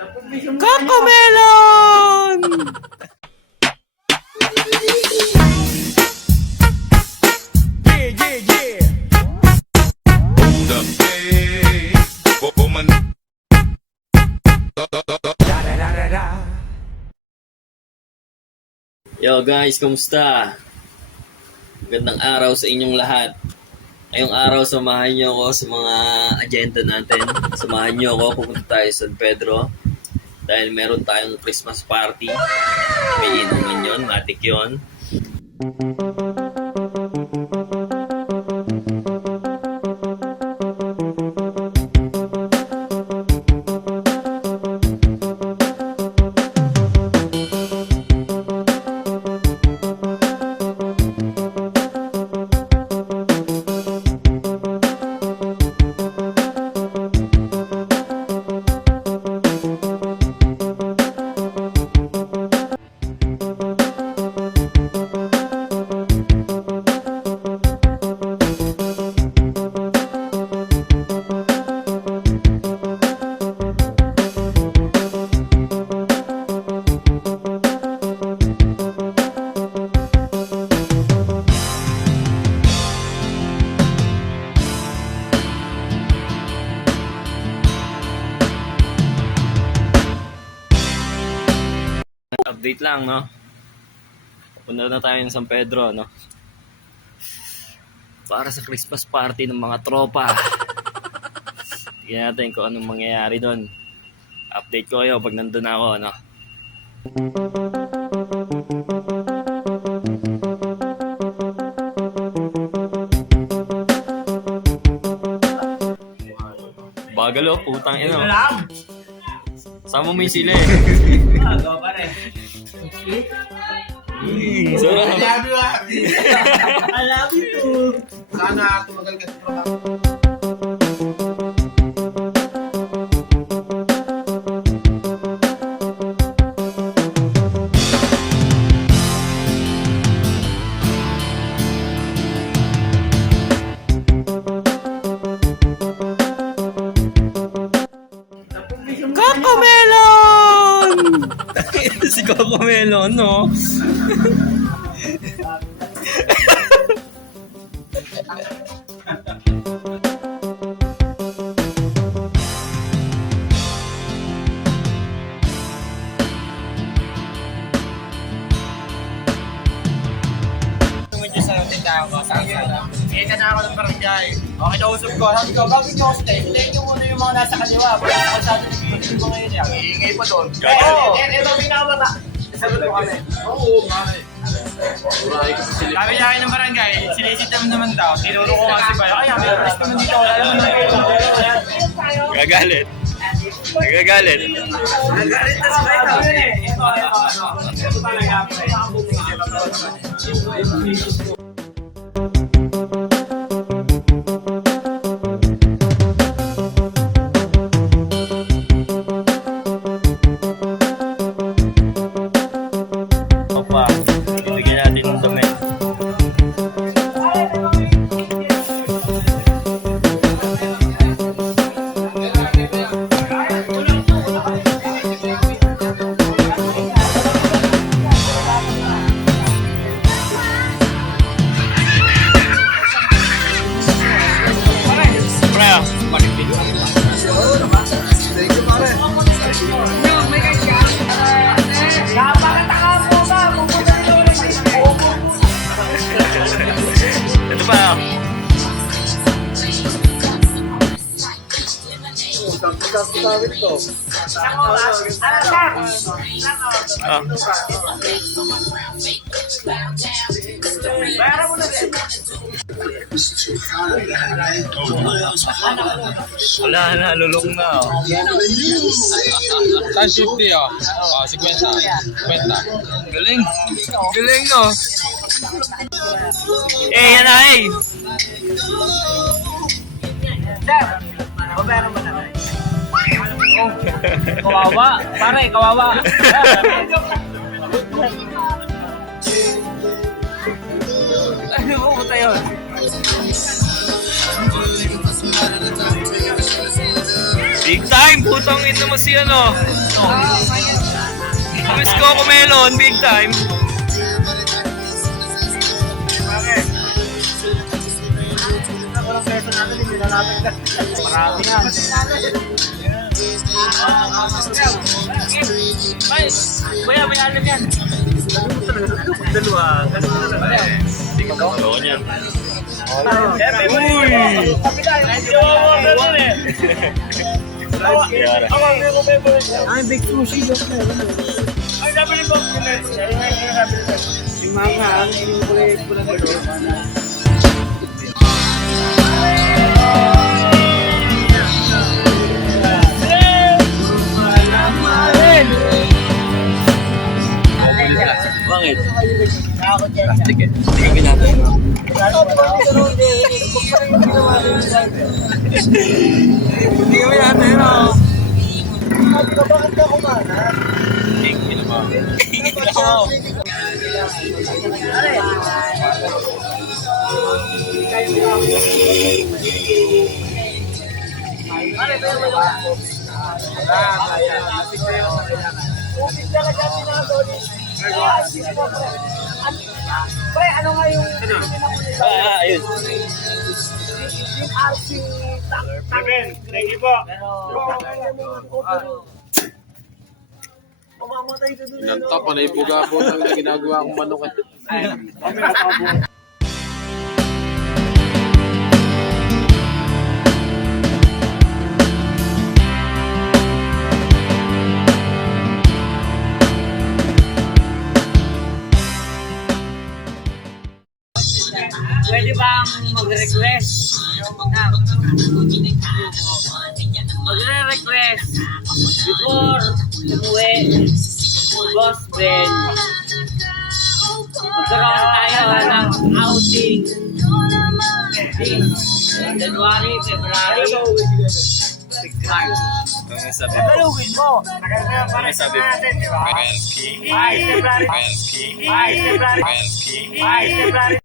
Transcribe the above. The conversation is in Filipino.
Cocomelon! Yo guys, kumusta? Magandang araw sa inyong lahat. Ngayong araw, samahan niyo ako sa mga agenda natin. Samahan niyo ako, pupunta tayo sa San Pedro. Dahil meron tayong Christmas party. May inumin yun, matik yun. Update lang, no? Punta na tayo ng San Pedro, no? Para sa Christmas party ng mga tropa. Tingnan natin kung anong mangyayari doon. Update ko kayo pag nandun ako, no? Bagal, oh, putang ina. Sama mo yung sila eh. Gawa pa rin. Sarap. I love you too. Sana tumagal ka sa trabaho. Cocomelon! Si Cocomelon, no? Tumidyo sa tindahan ko. Kita na ako ng barangay. Okay, nausap ko. Sabi ko, bakit nyo ako stay? Stay nyo muna yung mga nasa kaliwa. Bakit ako sabi nyo mo ngayon yan? Iingay pa doon. Ito pinamata. Sagot ko kami. Oo, mami. Sabi niya kayo ng barangay, sinisitam naman daw. Tinuro ko kasi ba? Ay, may artist naman dito. Wala naman na kayo. Gagalit. Nagagalit. Nagalit na sa bayo. Ito talaga. Opa, ilagyan natin ng dumi. Ito pa. Wala na, lulong na. Saan 50 oh? Oh, 50. 50. Galing. Galing, no? Yan na, Sir, babayaran mo na. Kawawa. Pare, kawawa. Ano mo puta yun? Big time! Putang ina mo si ano. Miss Coco Melon, big time. Walang peso natin, hindi na natin. Marami yan. Ay, kuya, may alam yan. Dalawa. Hindi ka magawa niyan. Uy! Ay, big sushi daw na. Ay, sabi ni Bob, Yung mga ang kulit ko na gano'n. Bakit? Plastic eh. Tingnan natin. Hindi kami natin, no? Bakit ka kumana? Tingnan mo. Pre, ano nga yung Ayun. yung RC thank you po. Mamamatay ka doon. Inanta pa na ibuga po na ginagawa kong manok. Pwede bang mag-request? Magre-request before umuwi, Boss Ben. Magkaroon tayo ng outing this January, February, March. Ano sabi? Talugin mo. Ano sabi mo? Penski. Ay, February. Penski. Ay, February. Penski. Ay, February